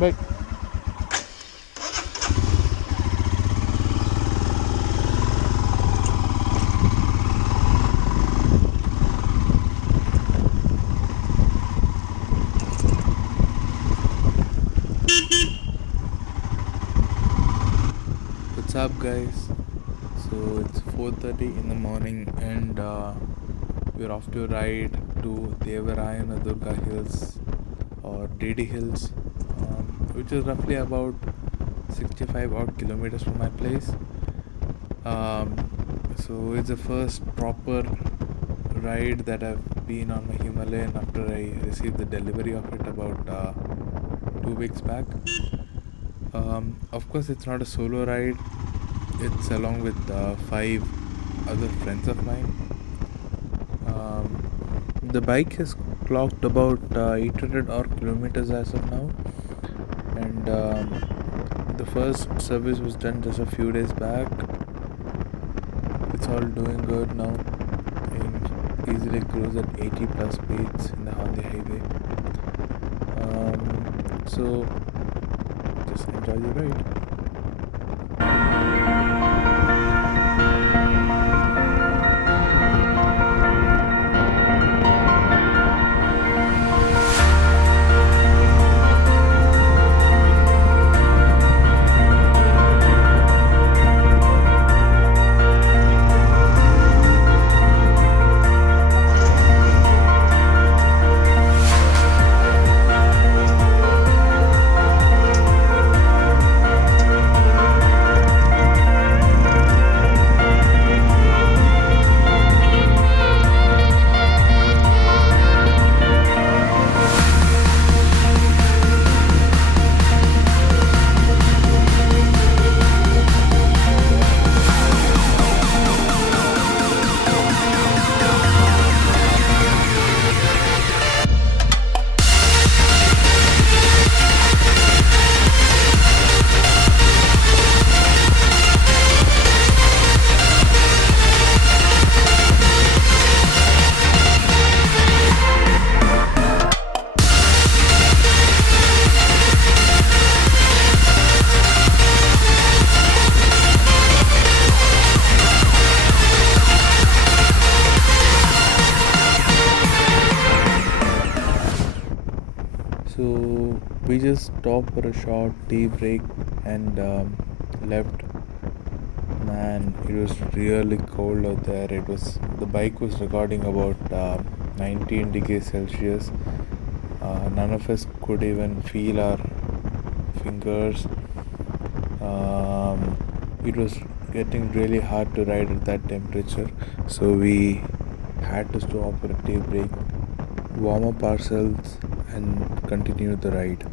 Bye. What's up, guys? So it's 4:30 in the morning, and we're off to a ride to Devarayana Hills or DD Hills, which is roughly about 65 odd kilometers from my place. So it's the first proper ride that I've been on my Himalayan after I received the delivery of it about 2 weeks back. Of course, it's not a solo ride. It's along with 5 other friends of mine. The bike has clocked about 800 odd kilometers as of now, and the first service was done just a few days back. It's all doing good now, and easily cruise at 80 plus speeds on the highway. So just enjoy the ride. So we just stopped for a short tea break and left. Man, it was really cold out there. The bike was recording about 19 degrees Celsius. None of us could even feel our fingers. It was getting really hard to ride at that temperature, so we had to stop for a tea break, warm up ourselves, and continue the ride.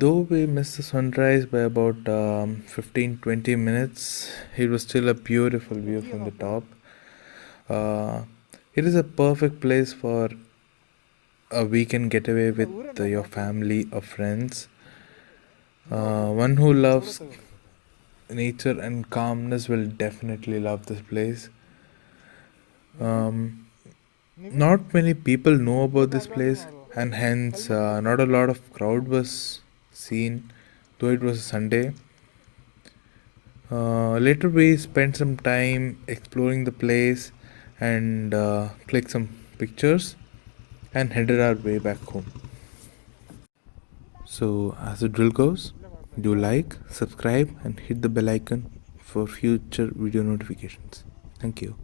Though we missed the sunrise by about 15-20 minutes, it was still a beautiful view from the top. Uh, it is a perfect place for a weekend getaway with your family or friends. One who loves nature and calmness will definitely love this place. Um, Not many people know about this place, and hence not a lot of crowd was seen, though it was a Sunday. Later, we spent some time exploring the place and clicked some pictures and headed our way back home. So, as the drill goes, do like, subscribe, and hit the bell icon for future video notifications. Thank you.